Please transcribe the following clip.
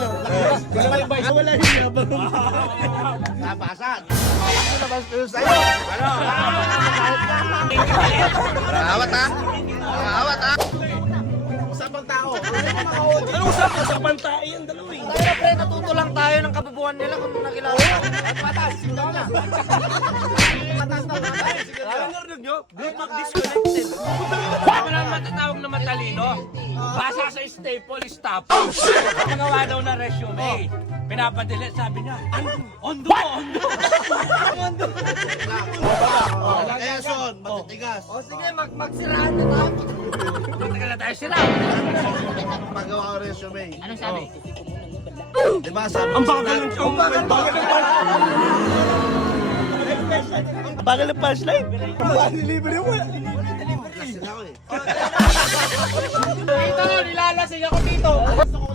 no? Wala yung yabang. Nabasan. Labas ko sa'yo. Awat ha? Awat ha? Usapang tao. Anong usapang tayo yan, dalawa eh. Tayo pre, natuto lang tayo ng kabubuhan nila kung nakilala ko. Patas, ikaw na. Patas na. Alam narinig nyo? Bluetooth disconnected. Ako lang matatawag na matalino. Basa sa staple, stop. Magawa daw na resume. Pinapadili, sabi niya, ondo mo, ondo. Ondo. Kaya son, matitigas. Oh, O sige, magsiraan na tayo. Matagal na tayo sila. Pagawa ko resume. Anong sabi? Diba sabi Ang bagal ng punchline. Bagal ng punchline. Nililibre mo. sila ko eh. Dito, nilalasing ako dito. Gusto ko